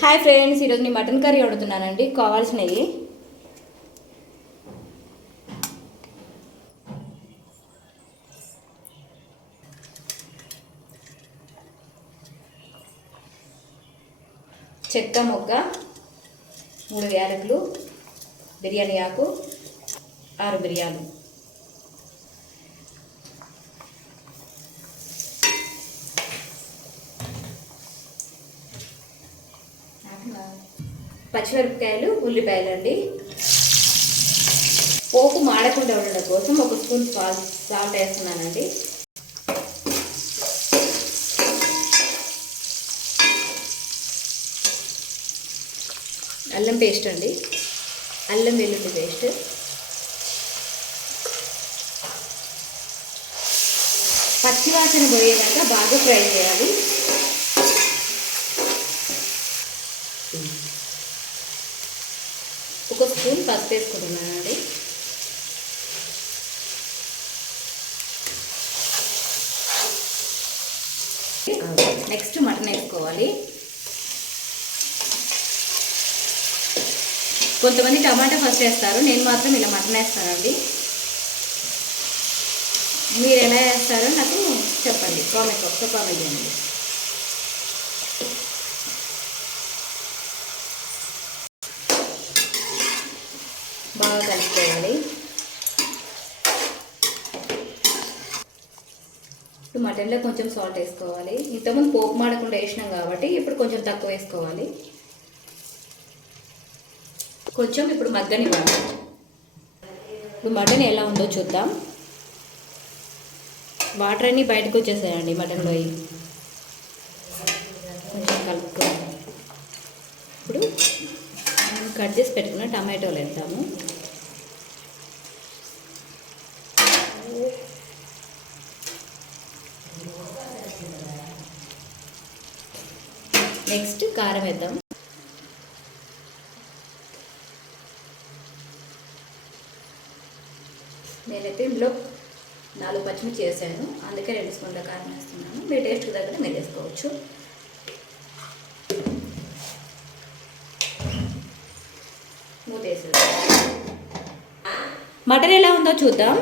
Hi friends, ఈరోజు నేను mutton curry వండుతున్నానండి. కావాల్సినవి చెక్క మొగ్గ, 3 యాలకులు, బిర్యానీ ఆకు, 6 మిరియాలు. పచ్చిమిరపకాయలు, ఉల్లిపాయలు అండి. పోపు మాడకుండా ఉండడం కోసం 1 స్పూన్ సాల్ట్ వేస్తున్నానండి. అల్లం పేస్ట్ అండి, అల్లం వెల్లుల్లి పేస్ట్, పచ్చివాసన పోయేదాకా బాగా ఫ్రై చేయాలి. ఒక స్పూన్ పసుపు వేసుకుంటున్నానండి. నెక్స్ట్ మటన్ వేసుకోవాలి. కొంతమంది టమాటా ఫస్ట్ వేస్తారు, నేను మాత్రం ఇలా మటన్ వేస్తానండి. మీరు ఎలా వేస్తారో నాకు చెప్పండి, ఒకసారి కామెంట్ చేయండి. బాగా కలుపుకోవాలి. ఇప్పుడు మటన్లో కొంచెం సాల్ట్ వేసుకోవాలి. ఇంతకుముందు పోపు మాడకుండా వేసినాం కాబట్టి ఇప్పుడు కొంచెం తక్కువ వేసుకోవాలి. కొంచెం ఇప్పుడు మగ్గనివ్వాలి. ఇప్పుడు మటన్ ఎలా ఉందో చూద్దాం. వాటర్ అన్నీ బయటకు వచ్చేసాయండి మటన్లో. కొంచెం కలుపుకోవాలి. ఇప్పుడు కట్ చేసి పెట్టుకున్న టమాటోలు వేద్దాము. నెక్స్ట్ కారం వేద్దాం. నేనైతే ఇందులో 4 పచ్చిమిర్చి వేసాను, అందుకే 2 స్పూన్ల కారం వేస్తున్నాను. మీ టేస్ట్కి తగ్గట్టు మీరు వేసుకోవచ్చు. మూతేసాను. మటన్ ఎలా ఉందో చూద్దాం.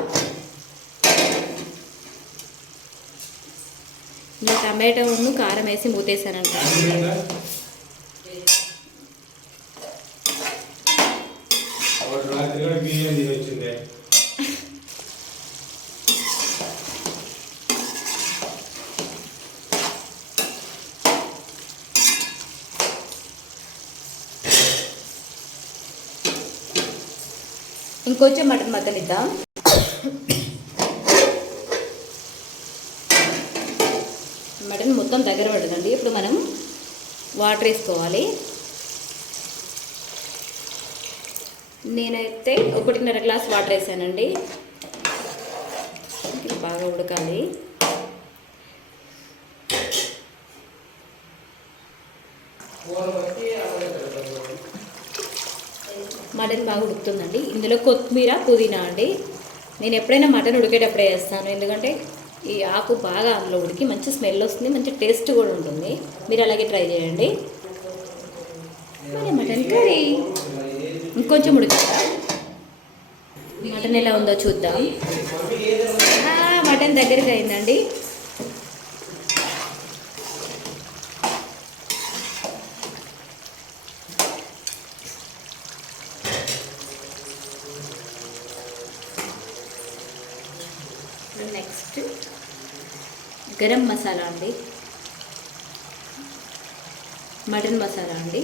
ఇలా టమాటోను కారం వేసి మూతేసానంట. ఇంకొంచెం మటన్ మగ్గనిద్దాం. మటన్ మొత్తం దగ్గర పడదండి. ఇప్పుడు మనం వాటర్ వేసుకోవాలి. నేనైతే 1.5 గ్లాస్ వాటర్ వేసానండి. బాగా ఉడకాలి. మటన్ బాగా ఉడుకుతుందండి. ఇందులో కొత్తిమీర, పుదీనా అండి. నేను ఎప్పుడైనా మటన్ ఉడికేటప్పుడే వేస్తాను, ఎందుకంటే ఈ ఆకు బాగా అందులో ఉడికి మంచి స్మెల్ వస్తుంది, మంచి టేస్ట్ కూడా ఉంటుంది. మీరు అలాగే ట్రై చేయండి. మరి మటన్ కర్రీ ఇంకొంచెం ఉడికాక మటన్ ఎలా ఉందో చూద్దాం. మటన్ దగ్గరికి అయిందండి. నెక్స్ట్ గరం మసాలా అండి, మటన్ మసాలా అండి.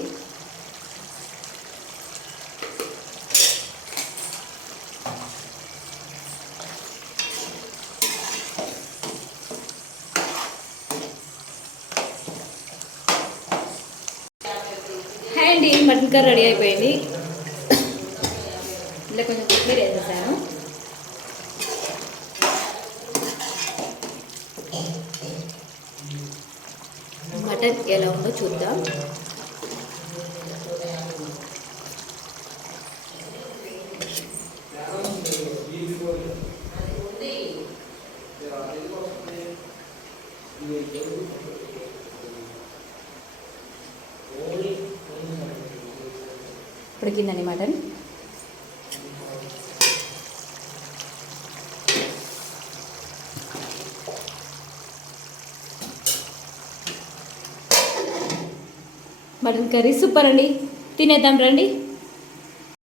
హాయ్ అండి, మటన్ కర్రీ రెడీ అయిపోయింది. ఇలా కొంచెం కొత్తిమీర వేసేసాను. మటన్ ఎలా ఉందో చూద్దాం. ఉడికిందండి మటన్. మటన్ కర్రీ సూపర్ అండి. తినేద్దాం రండి.